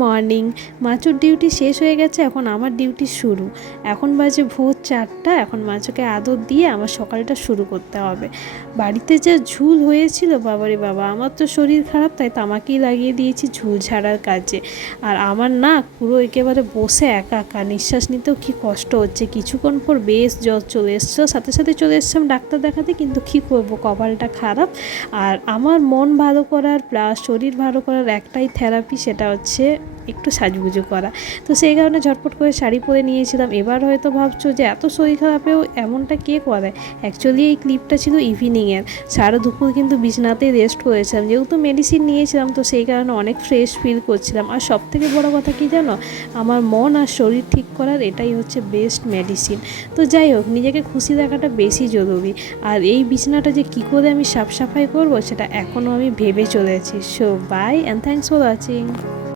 Morning. মাচুর duty শেষ হয়ে গেছে, এখন আমার ডিউটি শুরু। এখন বাজে ভোর 4টা। এখন মাচুকে আদর দিয়ে আমার সকালটা শুরু করতে হবে। বাড়িতে যা ঝুল হয়েছিল বাবারে বাবা, আমার তো শরীর খারাপ, তাই তামাকেই লাগিয়ে দিয়েছি ঝুল ঝাড়ার কাজে। আর আমার নাক পুরো একেবারে বসে একা একা, নিঃশ্বাস নিতেও কি কষ্ট হচ্ছে। কিছুক্ষণ পর বেশ জ্বর চলে এসছে, সাথে সাথে চলে এসছিলাম ডাক্তার দেখাতে, কিন্তু কী করবো, কপালটা খারাপ। আর আমার মন ভালো করার প্লাস শরীর ভালো করার একটাই থেরাপি, সেটা হচ্ছে একটু সাজুগুজু করা। তো সেই কারণে ঝটপট করে শাড়ি পরে নিয়েছিলাম। এবার হয়তো ভাবছো যে এত শরীর খারাপেও এমনটা কে করে। অ্যাকচুয়ালি এই ক্লিপটা ছিল ইভিনিংয়ের। সারা দুপুর কিন্তু বিছানাতেই রেস্ট করেছিলাম, যেহেতু মেডিসিন নিয়েছিলাম, তো সেই কারণে অনেক ফ্রেশ ফিল করছিলাম। আর সবথেকে বড় কথা কী জানো, আমার মন আর শরীর ঠিক করার এটাই হচ্ছে বেস্ট মেডিসিন। তো যাই হোক, নিজেকে খুশি রাখাটা বেশি জরুরি। আর এই বিছানাটা যে কী করে আমি সাফ সাফাই করবো, সেটা এখনও আমি ভেবে চলেছি। So bye and thanks for watching.